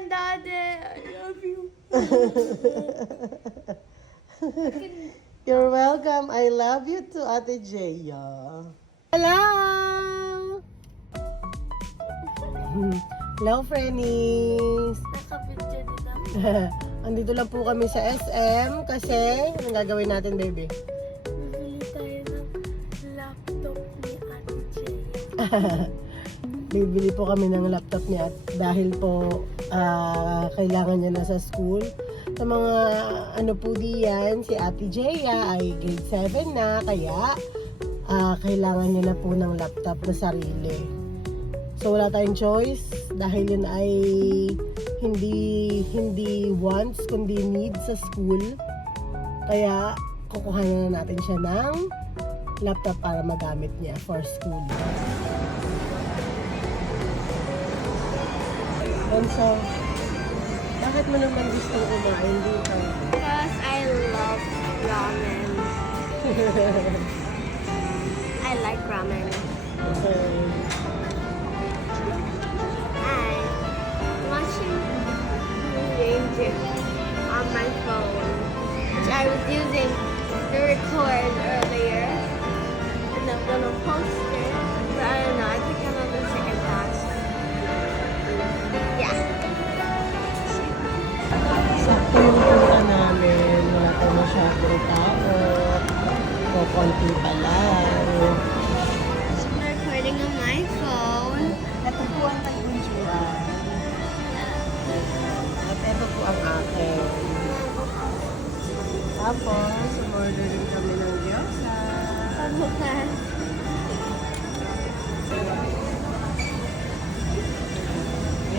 again, Daddy. I love you. You're welcome. I love you too, Ate Jaya. Hello! Hello, friendies! Nakabidyo dito. Andito lang po kami sa SM kasi anong gagawin natin, baby? Bibili tayo ng laptop ni Ate Jay. Bibili po kami ng laptop niya dahil po kailangan niya na sa school. Sa mga ano po diyan, si Ate Jaya ay grade 7 na kaya kailangan niya na po ng laptop na sarili. So wala tayong choice dahil yun ay hindi wants kundi needs sa school. Kaya kukuhanan na natin siya ng laptop para magamit niya for school. So, bakit mo naman gustong kumain dito? Because I love ramen. I like ramen. Okay. I'm watching Ranger on my phone, which I was using to record earlier. And I'm gonna post it. But I don't know, I think I'm on the second task. Yeah. Sakto yung punta namin. Wala pa masyadong tao. O, konti pa lang. So I'm recording on my phone. Ito po ang tag-unjuan. At ito po ang akin. Tapos, umorder din kami ng gyoza. Ano ka?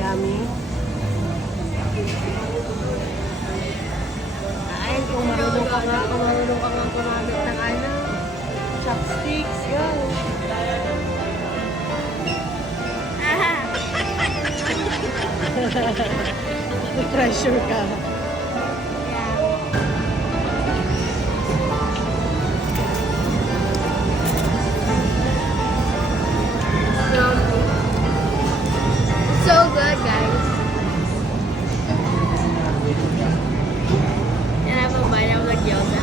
Yummy. Ay, kung marunong ka nga gumamit ng ano, chopsticks, yun. Pressure ka. So good, guys. And I have a bite of the gyoza.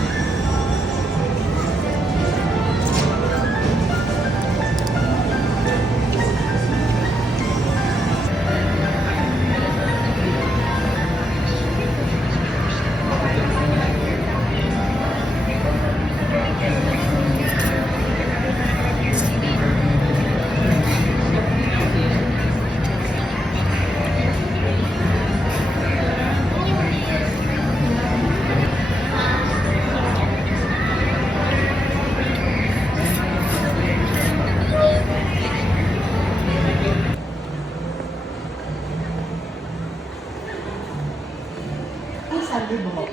Ay, sabi mo.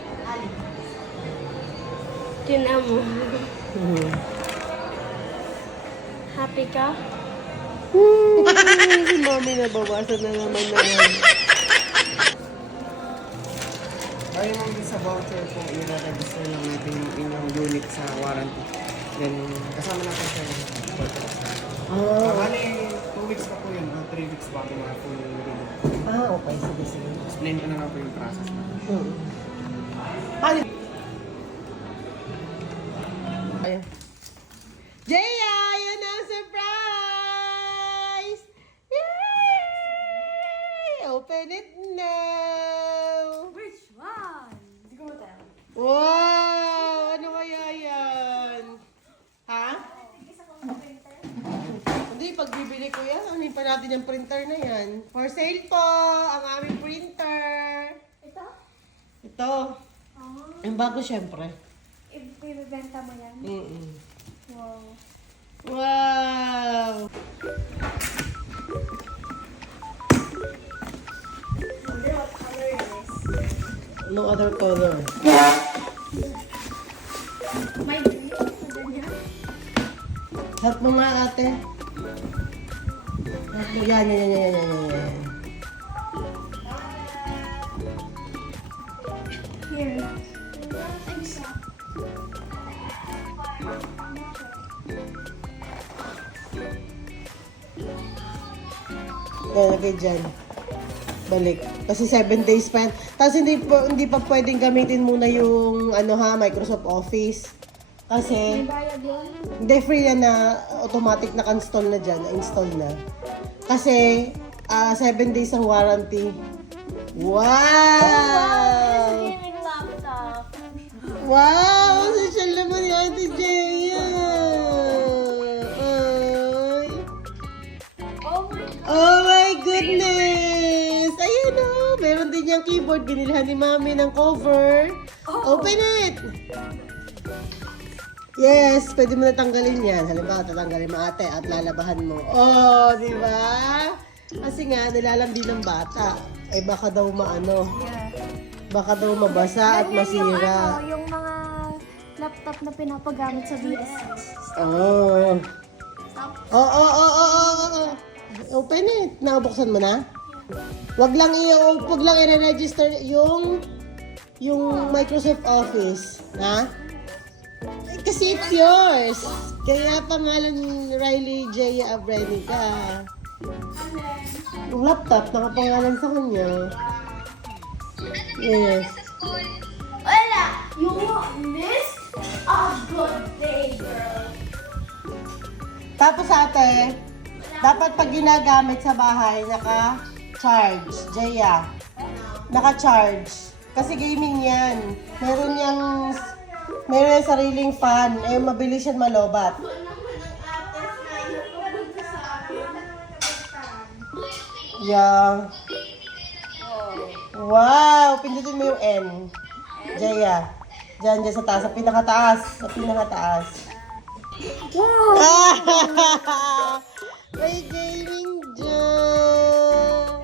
Tinan mo. Happy ka? Si Mami nabawasan na naman na yan. Ay, yung sa voucher po, i-register lang natin yung inyong unit sa warranty. Then, kasama natin siya yung Oh. bali, 2 weeks pa po yun, 3 weeks bago mga full review. Okay. Sige. Explain ko na nga po yung process na. Paano? Ayan. Jaya! Yan ang surprise! Yay! Open it now! Which one? Hindi ko matay. Wow! Ano kaya yan? Ha? Hindi, pag bibili ko yan, anin pa natin yung printer na yan. For sale po! Ang aming printer! Ito? Ito. Ang bago syempre. Ibibenta mo yan? Wow. Wow! Wonder what color it is. No other color. My green? Ganyan? Help mo nga, ate. Help mo. Yan. Here. Yan, lagay dyan. Balik. Kasi 7 days pa yan. Tapos hindi pa pwedeng gamitin muna yung Microsoft Office. Kasi, Bayad yun? hindi, free yan na automatic na install na dyan. Install na. Kasi, 7 days ang warranty. Wow! Gaming laptop. Wow! Social naman ni Ate Jaya! Ay! Oh my goodness! Ayan o! Meron din yung keyboard. Binilhan ni Mami ng cover. Open it! Yes! Pwede mo na tanggalin yan. Halimbawa, tatanggalin mo ate at lalabahan mo. Oh! Di ba? Kasi nga, nilalandi ng bata. Ay baka daw maano. Yeah. Baka daw mabasa at masira. Yung mga laptop na pinapagamit sa BS6. Oh. Oh. Open it. Nakabuksan mo na? Wag lang i-register yung Microsoft Office, ha? Eh, kasi it's yours. Kaya pangalan Riley J. Abrenica. Yung laptop, nakapangalan sa kanya. Yes. Wala! You missed a good day, girl. Tapos ate, dapat pag ginagamit sa bahay, naka-charge. Jaya. Naka-charge. Kasi gaming yan. Meron yung sariling fan. Eh, mabilis yan malobat. Yeah. Wow! Pindutin mo yung N. Jaya. Diyan sa taas. Sa pinakataas. Sa pinakataas. Wow! May gaming dyan.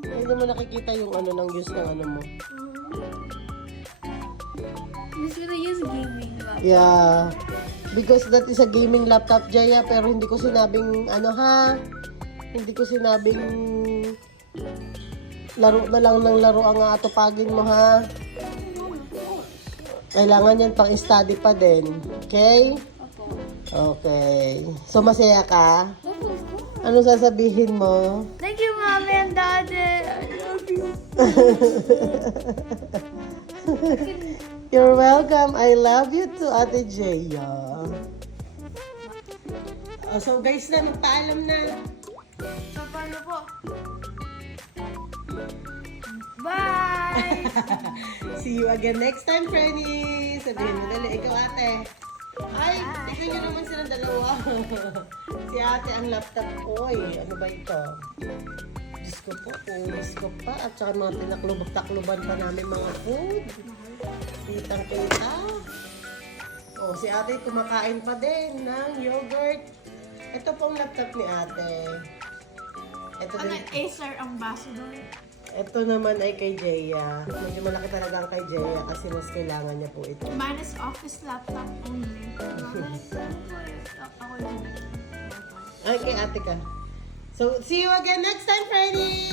Hindi mo nakikita yung ng use ng mo. He's gonna use gaming laptop. Yeah. Because that is a gaming laptop, Jaya. Pero hindi ko sinabing Hindi ko sinabing laro na lang ng laro ang atupagin mo, ha? Kailangan yan pang study pa din. Okay? Okay. So, masaya ka? Ano sasabihin mo? Thank you, Mommy and Daddy. I love you. You're welcome. I love you too, Ate Jaya. So, guys na, magpaalam na. So, paano po? Bye! See you again next time, Frenny. Sabihin mo dali, ikaw ate. Ay, tignan nyo naman silang dalawa. Si ate ang laptop. Oy, ano ba ito? Diyos ko po, ulis ko pa. At saka mga tinaklubak-takluban pa namin mga food. Kitang-kita. Oh, si ate kumakain pa din ng yogurt. Ito pong laptop ni ate. Ito din. Acer Ambassador. Ito naman ay kay Jaya. Medyo malaki talaga ang kay Jaya kasi mas kailangan niya po ito. Mine is office laptop only. Ay, kay ate ka. So, see you again next time, Friday!